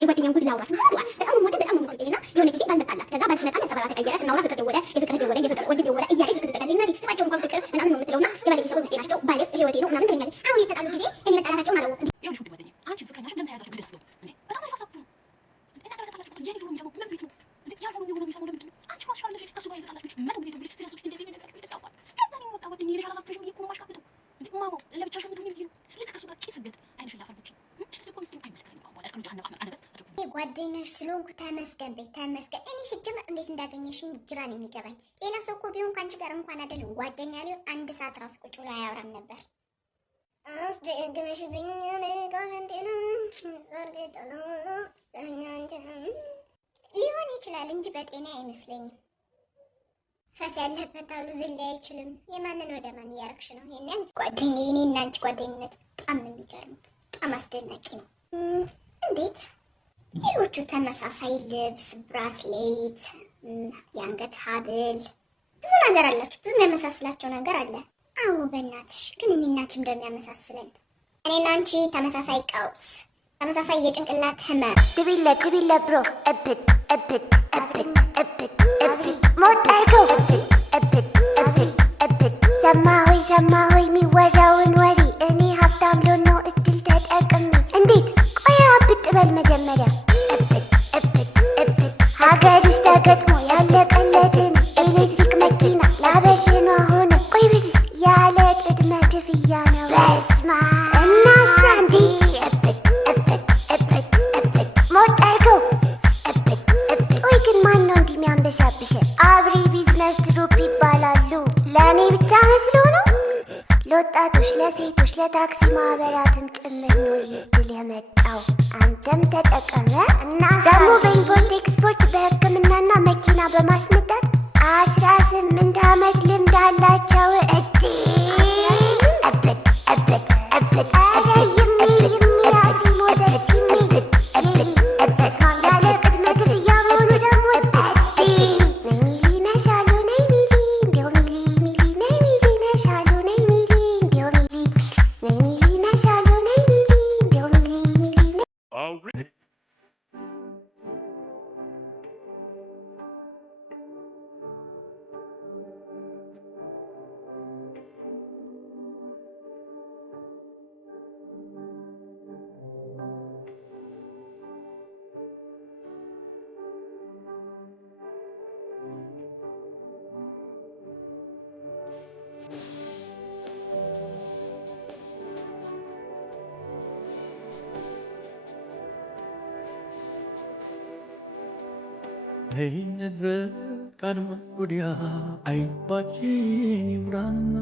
የጓደኛውን ጉድ ላውራት በጣም ወደና የሆነ ጊዜ ባልመጣላት ከዛ ባልስመጣ ለሰበራ ተቀየረ ስናወራ ፍቅር ደወለ የፍቅር ወንድም ደወለ እያለ ፍቅር ዘጋልኝ ማለት ስማቸው እንኳን ፍቅር ምናምን ነው የምትለውና የባለቤት ሰው ውስጤ ናቸው ባለ ህይወቴ ነው ምናምን ትለኛለች። አሁን የተጣሉ ጊዜ እኔ መጣላታቸውን አላወቅኩም። ይኸውልሽ ውድ ጓደኛዬ አንቺ ፍቅረኛሽ ለምን ተያዛችሁ ግደት ነው እንዴ? በጣም ነው ያሳብሩ እንዴ እናንተ ተጣላችሁ የኔ ድሮ የሚሰማው ምን ቤት ነው እንዴ? ያልሆነ የሚሰማው ለምንድን ነው? አንቺ ራስሽ አለሽ ከሱ ጋር የተጣላችሁ መቶ ጊዜ ደውልሽ ስለሱ እንደዚህ ያሳብሩ ከዛ ነው በቃ ጓደኛዬ ለሻላ ሳፍሬሽ ብዬ እኮ ነው ማሽቃበጠው እንዴ ማማ ለብቻሽ ከምትሆኚ ብዬ ነው ልክ ከሱ ጋር ቂስ ገት አይንሽን ላፈርብት እሱ እኮ ምስኪን አይመለከተኝም እንኳን በኋላ ከልጅ አነበስ ጓደኛሽ ስለሆንኩ ተመስገን በይ ተመስገን። እኔ ሲጀመር እንዴት እንዳገኘሽኝ ግራ ነው የሚገባኝ። ሌላ ሰው እኮ ቢሆን ከአንቺ ጋር እንኳን አይደለም ጓደኛ ሊሆን አንድ ሰዓት ራሱ ቁጭ ብሎ አያወራም ነበር። አስደግመሽብኝ ቆመንቴና ሰርገጠሎ ሊሆን ይችላል እንጂ በጤና አይመስለኝም። ፈስ ያለበት አሉ ዝል አይችልም። የማንን ወደ ማን እያረግሽ ነው? የኔ ጓደኛ እኔ እና አንቺ ጓደኝነት በጣም ነው የሚገርም፣ በጣም አስደናቂ ነው። እንዴት ሌሎቹ ተመሳሳይ ልብስ፣ ብራስሌት፣ የአንገት ሀብል ብዙ ነገር አላችሁ። ብዙ የሚያመሳስላቸው ነገር አለ። አዎ በእናትሽ ግን እኔና አንቺ እንደሚያመሳስለን እኔና አንቺ ተመሳሳይ ቀውስ፣ ተመሳሳይ የጭንቅላት ህመም። ድቢለ ብሮ እብድ እብድ እብድ እብድ እብድ ሞጣርገው እብድ እብድ እብድ ሰማ ሆይ የሚወራውን ወሬ እኔ ሀብታም ሎኖ እድል ተጠቅሜ እንዴት ቆያ ብጥ በል መጀመሪያ ሀገር ውስጥ ተገጥሞ ያለቀለትን ኤሌክትሪክ መኪና ላበርኖ ሆነ ቆይ ብልስ ያለ ቅድመ ክፍያ ነው። በስማ እናሳ እንዲ ሞት አርገው ቆይ ግን ማን ነው እንዲህ የሚያንበሻብሽ? አብሪ ቢዝነስ ድሩፕ ይባላሉ። ለእኔ ብቻ መስሎ ነው? ለወጣቶች፣ ለሴቶች፣ ለታክሲ ማህበራትም ጭምር ነው ይህ ድል የመጣው። አንተም ተጠቀመ እና ደግሞ በኢምፖርት ኤክስፖርት በሕክምናና መኪና በማስመጣት 18 ዓመት ልምድ አላቸው። Hey, Nedre, karma kudiya, ay bachi, ran